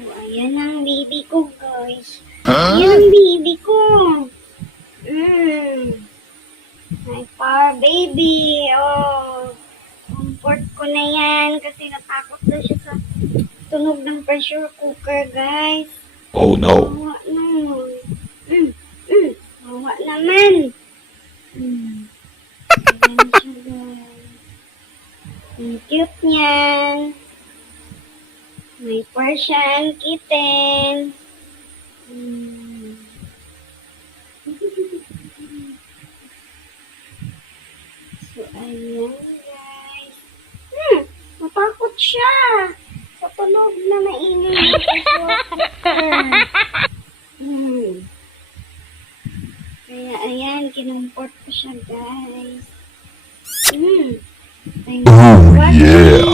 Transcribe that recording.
So, ayan ang baby ko, guys. Ayan ang baby ko. My power baby. Oh, comfort ko na yan kasi natakot na siya sa tunog ng pressure cooker, guys. Oh no. Bawa naman. Bawa naman. Ayan siya, guys. Ang cute niyan. May Persian kitten. So, ayan, guys. Natakot siya. Sa tunog na mainit ng pressure cooker. Kaya, ayan, kinumport ko siya, guys. Thank you for watching. Yeah.